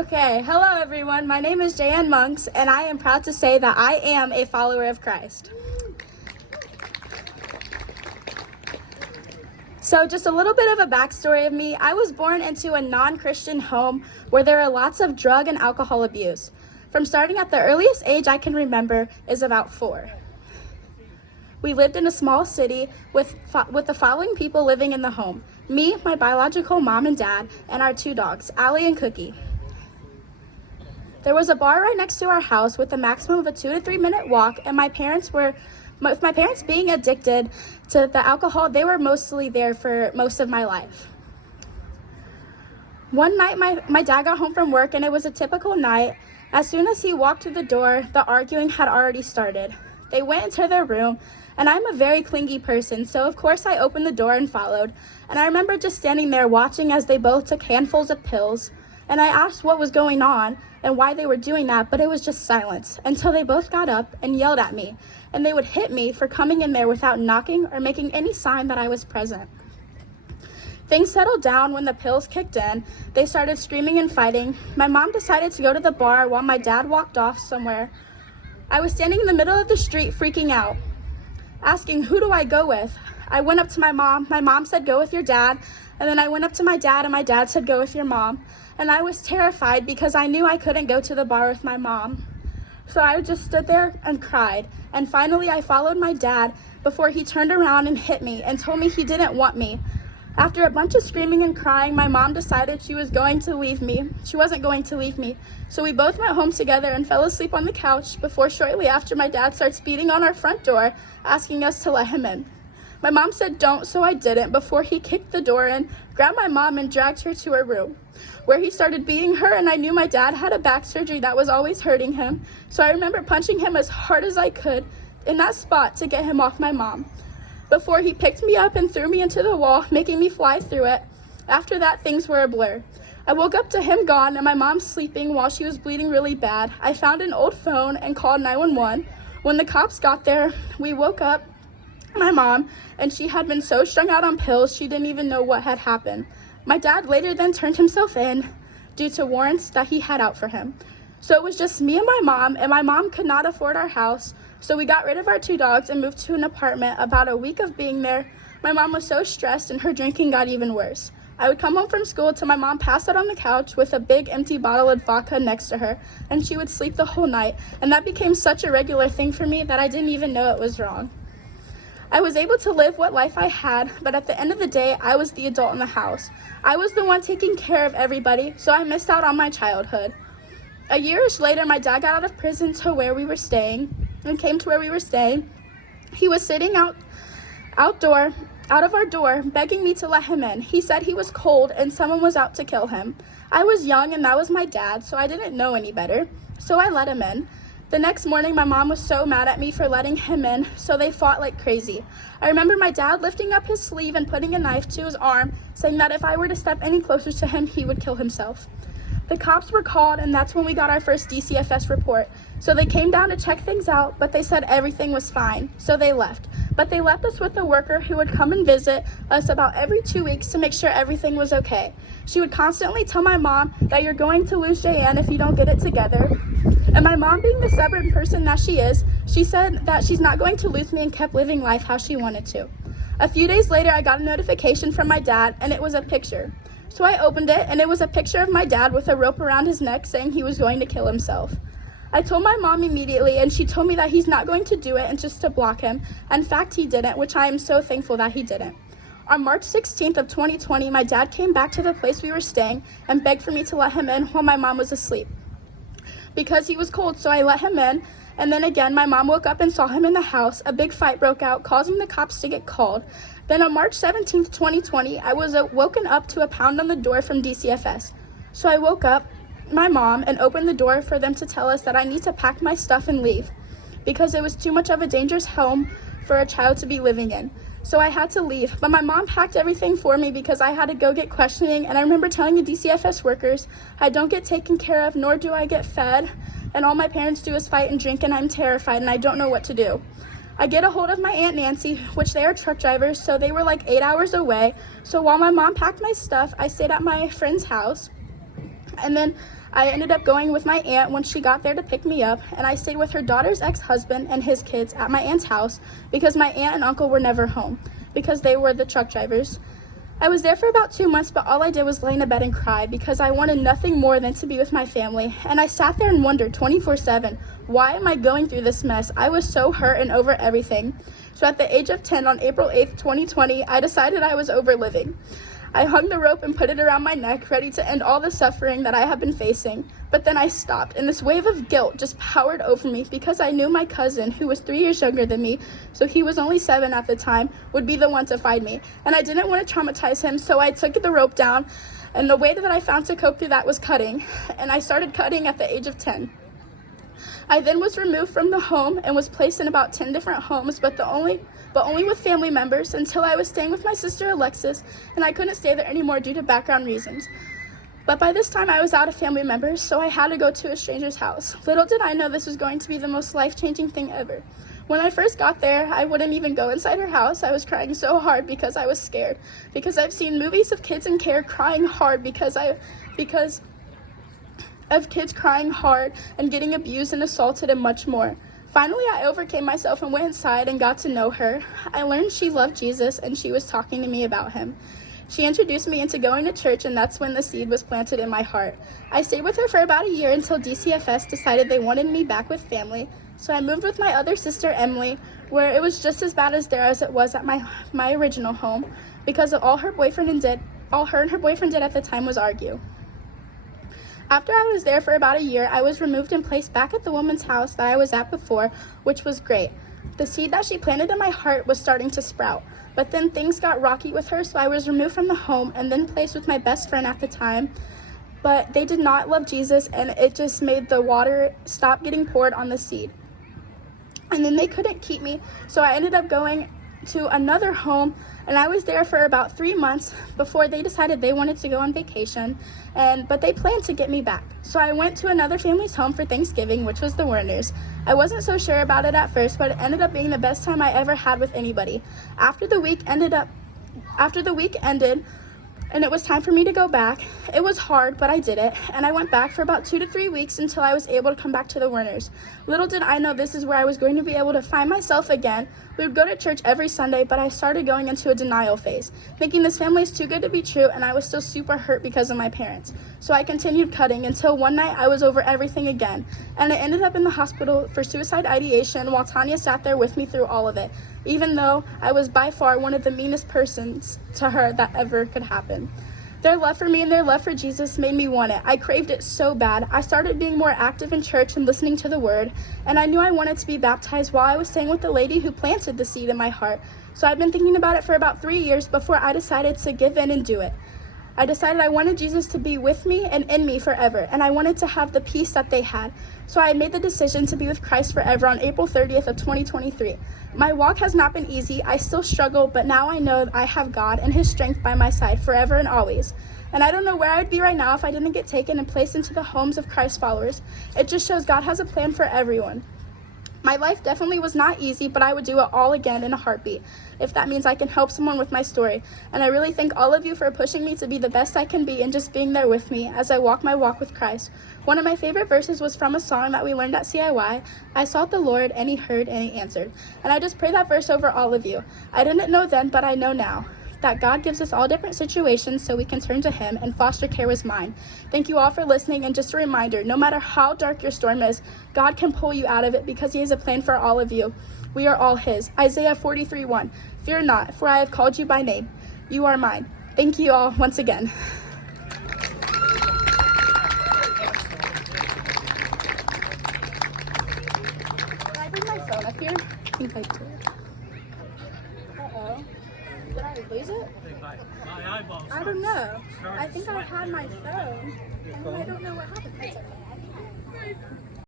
Okay, hello everyone. My name is JayAnne Monks, and I am proud to say that I am a follower of Christ. So just a little bit of a backstory of me. I was born into a non-Christian home where there are lots of drug and alcohol abuse. From starting at the earliest age I can remember is about 4. We lived in a small city with the following people living in the home: me, my biological mom and dad, and our 2 dogs, Allie and Cookie. There was a bar right next to our house with a maximum of a 2 to 3 minute walk, and my parents being addicted to the alcohol, they were mostly there for most of my life. One night, my dad got home from work, and it was a typical night. As soon as he walked through the door, the arguing had already started. They went into their room, and I'm a very clingy person, so of course I opened the door and followed. And I remember just standing there watching as they both took handfuls of pills, and I asked what was going on and why they were doing that, but it was just silence until they both got up and yelled at me, and they would hit me for coming in there without knocking or making any sign that I was present. Things settled down when the pills kicked in. They started screaming and fighting. My mom decided to go to the bar while my dad walked off somewhere. I was standing in the middle of the street freaking out, asking, who do I go with? I went up to my mom. My mom said, go with your dad. And then I went up to my dad, and my dad said, go with your mom. And I was terrified because I knew I couldn't go to the bar with my mom. So I just stood there and cried. And finally I followed my dad before he turned around and hit me and told me he didn't want me. After a bunch of screaming and crying, my mom decided she was going to leave me. She wasn't going to leave me. So we both went home together and fell asleep on the couch before shortly after my dad starts beating on our front door, asking us to let him in. My mom said don't, so I didn't before he kicked the door in, grabbed my mom and dragged her to her room, where he started beating her, and I knew my dad had a back surgery that was always hurting him. So I remember punching him as hard as I could in that spot to get him off my mom, before he picked me up and threw me into the wall, making me fly through it. After that, things were a blur. I woke up to him gone and my mom sleeping while she was bleeding really bad. I found an old phone and called 911. When the cops got there, we woke up my mom, and she had been so strung out on pills she didn't even know what had happened. My dad later then turned himself in due to warrants that he had out for him. So it was just me and my mom could not afford our house, so we got rid of our 2 dogs and moved to an apartment. About a week of being there, my mom was so stressed and her drinking got even worse. I would come home from school till my mom passed out on the couch with a big empty bottle of vodka next to her, and she would sleep the whole night, and that became such a regular thing for me that I didn't even know it was wrong. I was able to live what life I had, but at the end of the day, I was the adult in the house. I was the one taking care of everybody, so I missed out on my childhood. A year-ish later, my dad got out of prison to where we were staying, and came to where we were staying. He was sitting out of our door, begging me to let him in. He said he was cold and someone was out to kill him. I was young and that was my dad, so I didn't know any better, so I let him in. The next morning, my mom was so mad at me for letting him in, so they fought like crazy. I remember my dad lifting up his sleeve and putting a knife to his arm, saying that if I were to step any closer to him, he would kill himself. The cops were called, and that's when we got our first DCFS report. So they came down to check things out, but they said everything was fine, so they left. But they left us with a worker who would come and visit us about every 2 weeks to make sure everything was okay. She would constantly tell my mom that you're going to lose JayAnne if you don't get it together. And my mom, being the stubborn person that she is, she said that she's not going to lose me and kept living life how she wanted to. A few days later, I got a notification from my dad, and it was a picture. So I opened it, and it was a picture of my dad with a rope around his neck saying he was going to kill himself. I told my mom immediately, and she told me that he's not going to do it and just to block him. In fact, he didn't, which I am so thankful that he didn't. On March 16th of 2020, my dad came back to the place we were staying and begged for me to let him in while my mom was asleep, because he was cold, so I let him in. And then again, my mom woke up and saw him in the house. A big fight broke out, causing the cops to get called. Then on March 17th, 2020, I was woken up to a pound on the door from DCFS. So I woke up my mom and opened the door for them to tell us that I need to pack my stuff and leave, because it was too much of a dangerous home for a child to be living in. So I had to leave, but my mom packed everything for me because I had to go get questioning, and I remember telling the DCFS workers, I don't get taken care of, nor do I get fed, and all my parents do is fight and drink, and I'm terrified, and I don't know what to do. I get a hold of my Aunt Nancy, which they are truck drivers, so they were like 8 hours away. So while my mom packed my stuff, I stayed at my friend's house, and then I ended up going with my aunt when she got there to pick me up, and I stayed with her daughter's ex-husband and his kids at my aunt's house because my aunt and uncle were never home because they were the truck drivers. I was there for about 2 months, but all I did was lay in a bed and cry because I wanted nothing more than to be with my family. And I sat there and wondered 24/7, why am I going through this mess? I was so hurt and over everything. So at the age of 10, on April 8th, 2020, I decided I was over living. I hung the rope and put it around my neck, ready to end all the suffering that I have been facing. But then I stopped, and this wave of guilt just powered over me because I knew my cousin, who was 3 years younger than me, so he was only 7 at the time, would be the one to find me. And I didn't want to traumatize him, so I took the rope down, and the way that I found to cope through that was cutting. And I started cutting at the age of 10. I then was removed from the home and was placed in about 10 different homes, but only with family members until I was staying with my sister Alexis, and I couldn't stay there anymore due to background reasons. But by this time I was out of family members, so I had to go to a stranger's house. Little did I know this was going to be the most life-changing thing ever. When I first got there, I wouldn't even go inside her house. I was crying so hard because I was scared, because I've seen movies of kids in care crying hard because of kids crying hard and getting abused and assaulted and much more. Finally, I overcame myself and went inside and got to know her. I learned she loved Jesus and she was talking to me about him. She introduced me into going to church, and that's when the seed was planted in my heart. I stayed with her for about a year until DCFS decided they wanted me back with family. So I moved with my other sister, Emily, where it was just as bad as there as it was at my original home, because all her and her boyfriend did at the time was argue. After I was there for about a year, I was removed and placed back at the woman's house that I was at before, which was great. The seed that she planted in my heart was starting to sprout, but then things got rocky with her, so I was removed from the home and then placed with my best friend at the time. But they did not love Jesus, and it just made the water stop getting poured on the seed. And then they couldn't keep me, so I ended up going to another home, and I was there for about 3 months before they decided they wanted to go on vacation, but they planned to get me back. So I went to another family's home for Thanksgiving, which was the Werners. I wasn't so sure about it at first, but it ended up being the best time I ever had with anybody. After the week ended and it was time for me to go back, it was hard, but I did it, and I went back for about 2 to 3 weeks until I was able to come back to the Werners. Little did I know this is where I was going to be able to find myself again. We would go to church every Sunday, but I started going into a denial phase, thinking this family is too good to be true, and I was still super hurt because of my parents. So I continued cutting until one night I was over everything again, and I ended up in the hospital for suicide ideation while Tanya sat there with me through all of it, even though I was by far one of the meanest persons to her that ever could happen. Their love for me and their love for Jesus made me want it. I craved it so bad. I started being more active in church and listening to the word, and I knew I wanted to be baptized while I was staying with the lady who planted the seed in my heart. So I've been thinking about it for about 3 years before I decided to give in and do it. I decided I wanted Jesus to be with me and in me forever, and I wanted to have the peace that they had. So I made the decision to be with Christ forever on April 30th of 2023. My walk has not been easy. I still struggle, but now I know I have God and his strength by my side forever and always. And I don't know where I'd be right now if I didn't get taken and placed into the homes of Christ followers. It just shows God has a plan for everyone. My life definitely was not easy, but I would do it all again in a heartbeat, if that means I can help someone with my story. And I really thank all of you for pushing me to be the best I can be and just being there with me as I walk my walk with Christ. One of my favorite verses was from a song that we learned at CIY. I sought the Lord, and he heard, and he answered. And I just pray that verse over all of you. I didn't know then, but I know now, that God gives us all different situations so we can turn to him, and foster care was mine. Thank you all for listening, and just a reminder, no matter how dark your storm is, God can pull you out of it because he has a plan for all of you. We are all his. Isaiah 43:1. Fear not, for I have called you by name. You are mine. Thank you all once again. Can I bring my phone up here? I think I did. Uh-oh. Did I lose it? I don't know. I think I had my phone. And I don't know what happened.